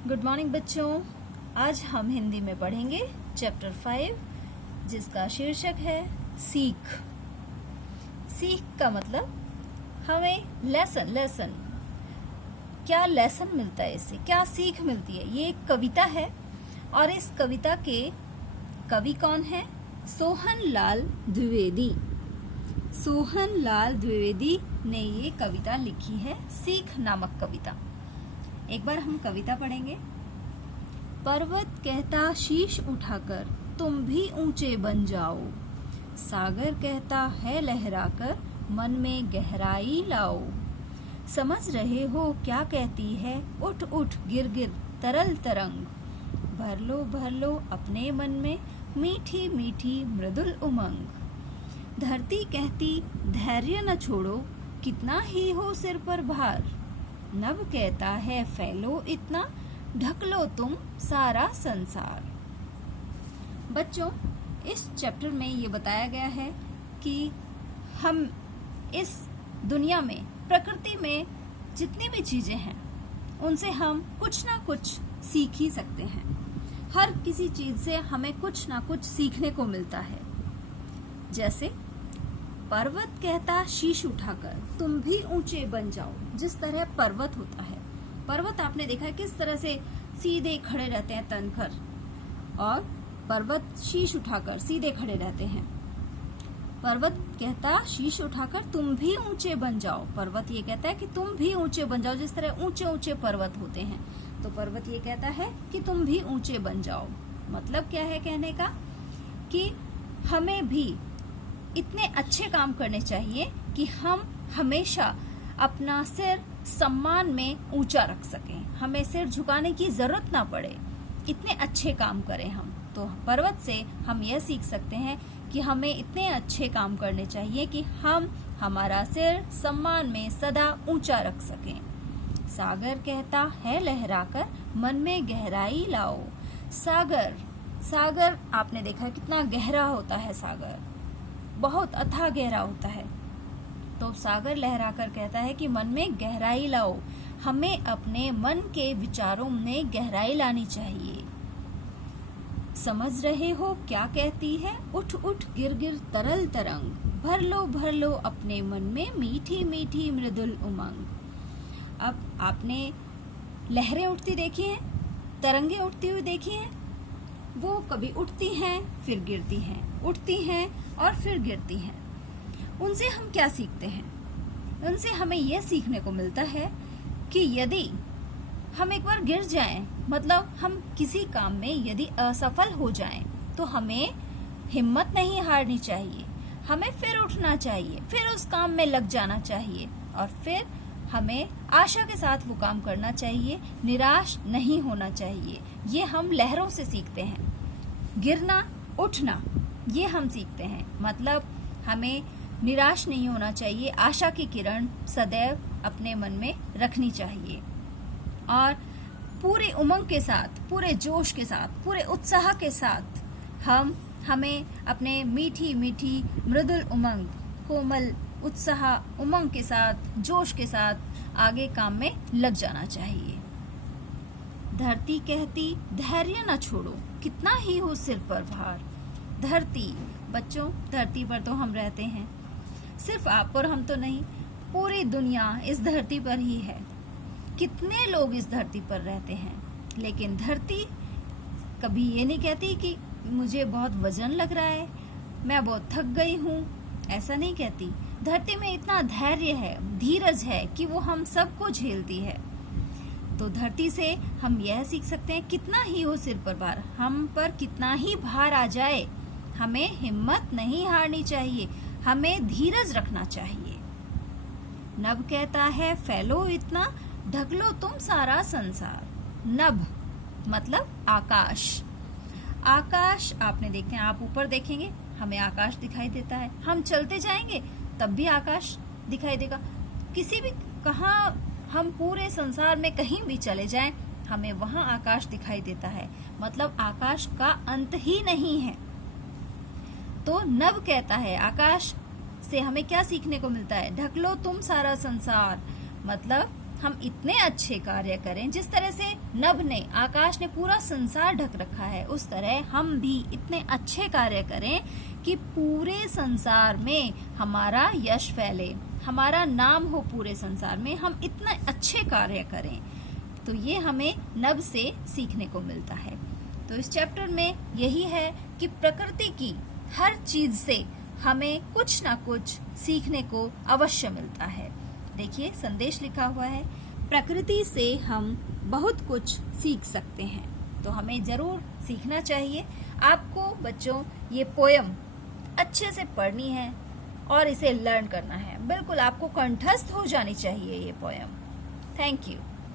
Good morning बच्चों। आज हम हिंदी में पढ़ेंगे चैप्टर 5 जिसका शीर्षक है सीख। सीख का मतलब हमें लेसन क्या लेसन मिलता है, इससे क्या सीख मिलती है। ये एक कविता है और इस कविता के कवि कौन है? सोहन लाल द्विवेदी। सोहन लाल द्विवेदी ने ये कविता लिखी है, सीख नामक कविता। एक बार हम कविता पढ़ेंगे। पर्वत कहता शीश उठाकर तुम भी ऊंचे बन जाओ, सागर कहता है लहराकर मन में गहराई लाओ। समझ रहे हो क्या कहती है उठ उठ गिर गिर तरल तरंग, भर लो अपने मन में मीठी मीठी मृदुल उमंग। धरती कहती धैर्य न छोड़ो कितना ही हो सिर पर भार, नभ कहता है फैलो इतना ढक लो तुम सारा संसार। बच्चों, इस चैप्टर में ये बताया गया है कि हम इस दुनिया में, प्रकृति में जितनी भी चीजें हैं उनसे हम कुछ ना कुछ सीख ही सकते हैं। हर किसी चीज से हमें कुछ ना कुछ सीखने को मिलता है। जैसे पर्वत कहता शीश उठाकर तुम भी ऊंचे बन जाओ। जिस तरह पर्वत होता है, पर्वत आपने देखा है किस तरह से सीधे खड़े रहते हैं तनकर, और पर्वत शीश उठाकर सीधे खड़े रहते हैं। पर्वत कहता शीश उठाकर तुम भी ऊंचे बन जाओ। पर्वत ये कहता है कि तुम भी ऊंचे बन जाओ। जिस तरह ऊंचे ऊंचे पर्वत होते हैं तो पर्वत ये कहता है कि तुम भी ऊंचे बन जाओ। मतलब क्या है कहने का कि हमें भी इतने अच्छे काम करने चाहिए कि हम हमेशा अपना सिर सम्मान में ऊंचा रख सकें, हमें सिर झुकाने की जरूरत ना पड़े, इतने अच्छे काम करें हम। तो पर्वत से हम यह सीख सकते हैं कि हमें इतने अच्छे काम करने चाहिए कि हम हमारा सिर सम्मान में सदा ऊंचा रख सकें। सागर कहता है लहराकर मन में गहराई लाओ। सागर आपने देखा कितना गहरा होता है, सागर बहुत अथाह गहरा होता है। तो सागर लहराकर कहता है कि मन में गहराई लाओ। हमें अपने मन के विचारों में गहराई लानी चाहिए। समझ रहे हो क्या कहती है उठ उठ गिर गिर तरल तरंग, भर लो अपने मन में मीठी मीठी मृदुल उमंग। अब आपने लहरें उठती देखी हैं, तरंगे उठती हुई देखी हैं। वो कभी उठती हैं फिर गिरती हैं, उठती हैं और फिर गिरती हैं। उनसे हम क्या सीखते हैं? उनसे हमें यह सीखने को मिलता है कि यदि हम एक बार गिर जाएं, मतलब हम किसी काम में यदि असफल हो जाएं, तो हमें हिम्मत नहीं हारनी चाहिए। हमें फिर उठना चाहिए, फिर उस काम में लग जाना चाहिए और फिर हमें आशा के साथ वो काम करना चाहिए, निराश नहीं होना चाहिए। ये हम लहरों से सीखते हैं। गिरना उठना ये हम सीखते हैं। मतलब हमें निराश नहीं होना चाहिए, आशा की किरण सदैव अपने मन में रखनी चाहिए और पूरे उमंग के साथ, पूरे जोश के साथ, पूरे उत्साह के साथ हमें अपने मीठी मीठी मृदुल उमंग, कोमल उत्साह उमंग के साथ, जोश के साथ आगे काम में लग जाना चाहिए। धरती कहती धैर्य न छोड़ो कितना ही हो सिर पर भार। धरती, बच्चों धरती पर तो हम रहते हैं, सिर्फ आप और हम तो नहीं, पूरी दुनिया इस धरती पर ही है। कितने लोग इस धरती पर रहते हैं, लेकिन धरती कभी ये नहीं कहती कि मुझे बहुत वजन लग रहा है, मैं बहुत थक गई हूँ, ऐसा नहीं कहती। धरती में इतना धैर्य है, धीरज है कि वो हम सबको झेलती है। तो धरती से हम यह सीख सकते हैं कितना ही हो सिर पर भार, हम पर कितना ही भार आ जाए, हमें हिम्मत नहीं हारनी चाहिए, हमें धीरज रखना चाहिए। नभ कहता है फैलो इतना ढक लो तुम सारा संसार। नभ मतलब आकाश। आकाश आपने देखते हैं, आप ऊपर देखेंगे हमें आकाश दिखाई देता है, हम चलते जाएंगे तब भी आकाश दिखाई देगा। किसी भी कहाँ हम पूरे संसार में कहीं भी चले जाएं, हमें वहां आकाश दिखाई देता है। मतलब आकाश का अंत ही नहीं है। तो नभ कहता है, आकाश से हमें क्या सीखने को मिलता है? ढक लो तुम सारा संसार। मतलब हम इतने अच्छे कार्य करें जिस तरह से नभ ने, आकाश ने पूरा संसार ढक रखा है, उस तरह हम भी इतने अच्छे कार्य करें कि पूरे संसार में हमारा यश फैले, हमारा नाम हो पूरे संसार में। हम इतने अच्छे कार्य करें। तो ये हमें नभ से सीखने को मिलता है। तो इस चैप्टर में यही है कि प्रकृति की हर चीज से हमें कुछ ना कुछ सीखने को अवश्य मिलता है। देखिए संदेश लिखा हुआ है, प्रकृति से हम बहुत कुछ सीख सकते हैं। तो हमें जरूर सीखना चाहिए। आपको बच्चों ये पोयम अच्छे से पढ़नी है और इसे लर्न करना है। बिल्कुल आपको कंठस्थ हो जानी चाहिए ये पोयम। Thank you.